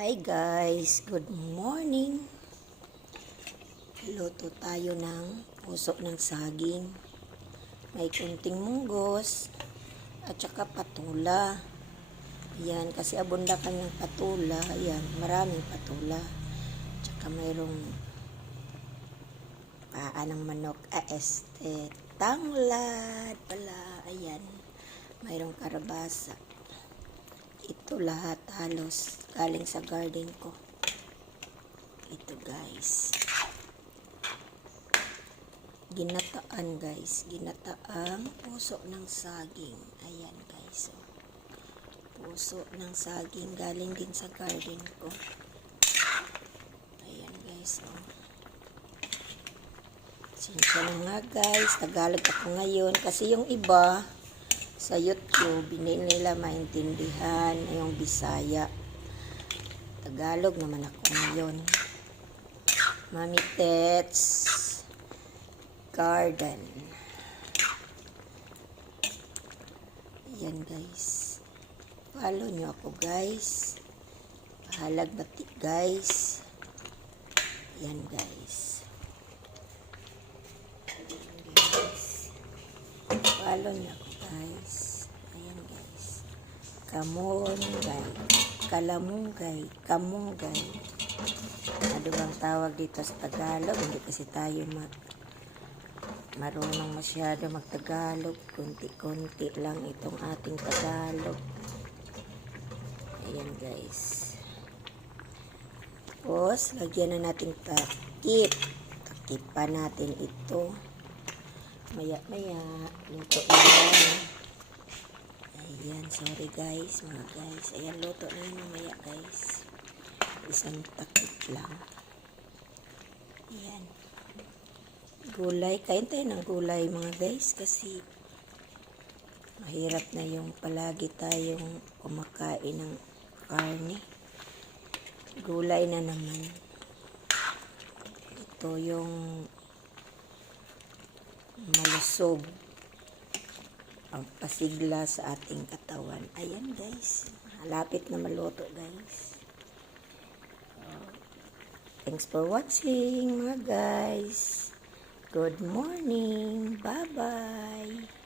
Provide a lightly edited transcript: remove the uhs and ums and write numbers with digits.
Hi guys, good morning. Luto tayo ng puso ng saging. May kunting munggos at saka patula. Ayan, kasi abunda kami ng patula. Ayan, maraming patula. Tsaka mayroong paa ng manok. Tanglad pala. Ayan, mayroong karabasa. Ito lahat halos galing sa garden ko. Ito guys. Ginataan guys. Ginataang puso ng saging. Ayan guys. Oh. Puso ng saging galing din sa garden ko. Ayan guys. Oh. Sinsya na nga guys. Tagalog ako ngayon. Kasi yung iba sa YouTube, hindi nila maintindihan yung Bisaya. Tagalog naman ako ngayon. Mami Tets Garden. Ayan guys. Follow nyo ako guys. Pahalag batik guys. Ayan guys. Follow nyo ako guys. Ayan guys. Kamunggay. Kalamunggay. Kamunggay. Ano bang tawag dito sa Tagalog? Hindi kasi tayo marunong masyado magtagalog. Kunti-kunti lang itong ating Tagalog. Ayan guys. Tapos, lagyan na natin takip. Takip pa natin ito. Maya-maya. Luto na yan. Ayan, sorry guys, mga guys. Ayan, luto na yan mamaya guys. Isang takip lang. Ayan. Gulay. Kain tayo ng gulay mga guys kasi mahirap na yung palagi tayong kumakain ng karne. Gulay na naman. Ito yung malusog ang pasigla sa ating katawan. Ayan guys. Malapit na maluto guys. Thanks for watching mga guys. Good morning. Bye-bye.